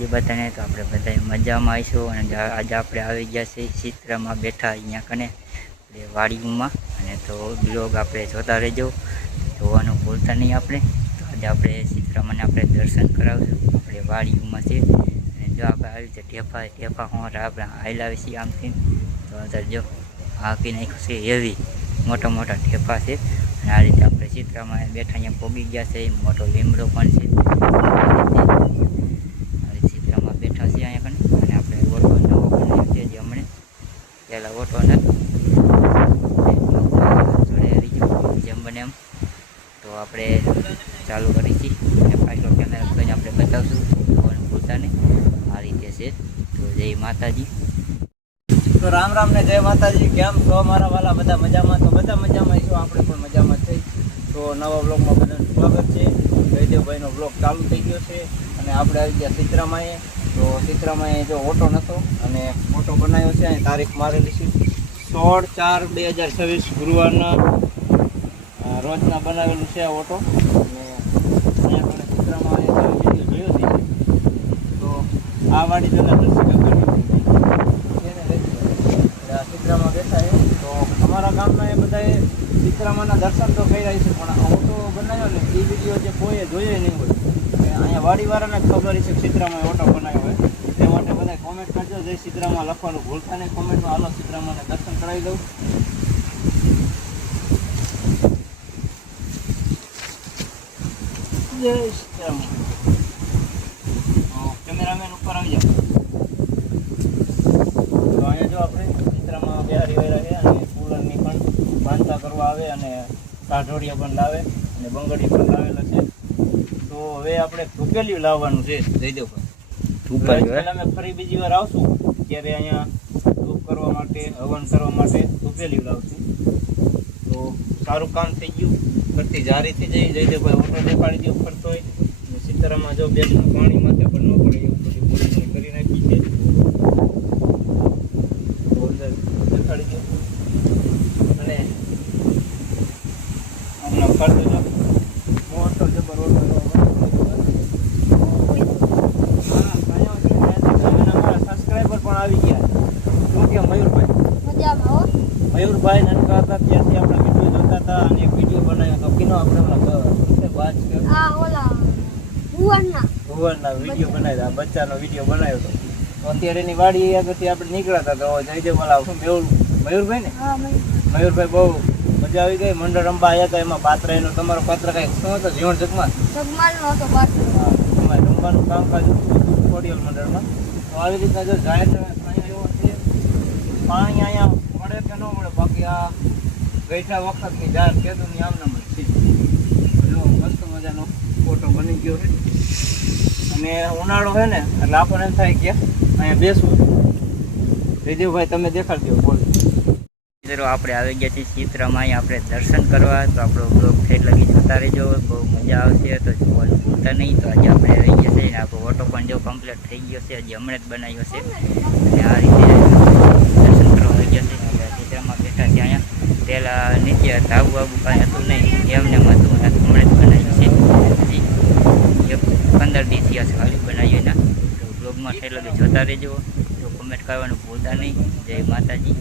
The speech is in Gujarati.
માતાજી બધાને. તો આપણે બધા મજામાં આવીશું અને આજે આપણે આવી ગયા છીએ ચિત્રમાં બેઠા અહીંયા કને એટલે વાડીમાં. અને તો બ્લોગ આપણે જોતા રહેજો, જોવાનું ભૂલતા નહીં આપણે. તો આજે આપણે ચિત્રમાં આપણે દર્શન કરાવશું આપણે વાડીમાં છે. અને જો આપણે આવી રીતે ઢેફા હોર આપણે હાલાવી છીએ આમથી. તો અત્યારે જો હાકી નાખ્યું છે, એવી મોટા મોટા ઢેફા છે. અને આ રીતે આપણે ચિત્રમાં બેઠા અહીંયા પોગી ગયા છે. મોટો લીમડો પણ છે. ચિત્રમાં બેઠા છે અહીંયા કને. અને આપણે ઓટો નવો બનાવ્યો છે, જે હમણાં પહેલાં ઓટો નથી જોડે રહી ગયો જેમ બને એમ. તો આપણે ચાલુ કરી છીએ અને પાછળ કેમેરા કરીને આપણે બતાવશું, જોવાનું ભૂલતા નહીં. આ રીતે છે. તો જય માતાજી. તો રામ રામ ને જય માતાજી. કેમ છો મારા વાલા? બધા મજામાં? તો બધા મજામાં છો, આપણે પણ મજામાં થઈ. તો નવા બ્લોગમાં બધાનું સ્વાગત છે. જયદેવભાઈનો બ્લોગ ચાલુ થઈ ગયો છે અને આપણે આવી ગયા ચિત્રામાં. તો ચિત્રામાં જો ઓટો નહોતો અને ઓટો બનાવ્યો છે. અહીં તારીખ મારેલી છે 16/4/2026 ગુરુવારના રોજના બનાવેલું છે આ ઓટો. અને અહીંયા ચિત્રામાં વિડીયો જોયો છે. તો આ વાડી જતા દર્શક ચિત્રામાં બેઠા છે. તો અમારા ગામના એ બધાએ ચિત્રામાના દર્શન તો કર્યા છે, પણ ઓટો બનાવ્યો ને એ વિડીયો જે કોઈએ જોઈએ નહીં હોય. અહીંયા વાડીવાળાને ખબર છે ચિત્રામાં ઓટો બનાવ્યો હોય. તે માટે બધા કોમેન્ટ કરજો. જય ચિત્રામાં લખવાનું ભૂલતા નહીં કોમેન્ટમાં. હાલો ચિત્રામાને દર્શન કરાવી દઉં. જય ચિત્રામાં. કેમેરામેન ઉપર આવી જાઓ. તો અહીંયા જો આપણે ચિત્રામાં બિહારી વેરા છે અને કુલરની પણ બાંધતા કરવા આવે અને કાઢોડિયા પણ લાવે અને બંગડી પણ લાવેલા છે. તો હવે આપણે ધૂપેલિયું લાવવાનું છે જયદેવભાઈ. અમે ફરી બીજી વાર આવશું ત્યારે અહીંયા ધૂપ કરવા માટે, હવન કરવા માટે ધૂપેલિયું લાવશું. તો સારું કામ થઈ ગયું. ફરતી જારી થઈ જઈ. જયદેવભાઈ ઓટો દેખાડી દો ફરતો હોય. અને સીતારામાં જો બેસનું પાણી માથે પણ ન પડે એવું બધું પોલીસને કરી નાખી છે. તો અંદર દેખાડી દો અને હમણાં ફરતો જો મોટો જબર ઓટો આવી ગયા. શું કે મયુરભાઈ નનકા હતા ત્યાંથી આપણે વિડીયો જોતા હતા અને એક વિડીયો બનાવ્યો હતો. કિનો આપણે ભુવનના વિડીયો બનાવ્યા, બચ્ચાનો વિડીયો બનાવ્યો હતો. તો અત્યારે એની વાડી આગળથી આપણે નીકળ્યા હતા. તો જયદેવવાલા મયુરભાઈ ને મયુરભાઈ બહુ મજા આવી ગઈ. મંડળ રમવા આવ્યા હતા. એમાં પાત્ર એનો તમારો પાત્ર કઈ શું હતો? જીવન જગમાલ તમારે રમવાનું કામકાજ ખોડિયાલ મંડળમાં. તો આવી રીતના જો જાહેર એવો છે. પાણી અહીંયા મળે કે ન મળે, બાકી આ ગઈઠા વખતની જાહેર ખેતુની આમનામ જ છે. મસ્ત મજાનો ફોટો બની ગયો છે. અને ઉનાળો છે ને એટલે આપણને એમ થાય કે અહીંયા બેસવું. જયદેવભાઈ તમે દેખાડજો. બોલો. મિત્રો આપણે આવી ગયા છીએ ચિત્રમાં. અહીં આપણે દર્શન કરવા. તો આપણો બ્લોગ ઠેઠ લગી જતા રહેજો, બહુ મજા આવશે. તો જોવાનું ભૂલતા નહીં. તો આજે આપણે આવી ગયા છે. આપણો ઓટો પણ જો કમ્પ્લીટ થઈ ગયો છે. હજી હમણાં જ બનાવ્યો છે. અને આ રીતે દર્શન કરવા આવી ગયા છે. આપણે ચિત્રમાં બેઠા છે. અહીંયા પહેલાં નીચે ધાબુ બાબુ કાંઈ હતું નહીં, એમને હતું. હમણાં જ બનાવ્યું છે. હજી 15 દિવસ ખાલી બનાવ્યું એના. તો બ્લોગમાં ઠેઠ લગી જોતા રહેજો. તો કોમેન્ટ કરવાનું ભૂલતા નહીં. જય માતાજી.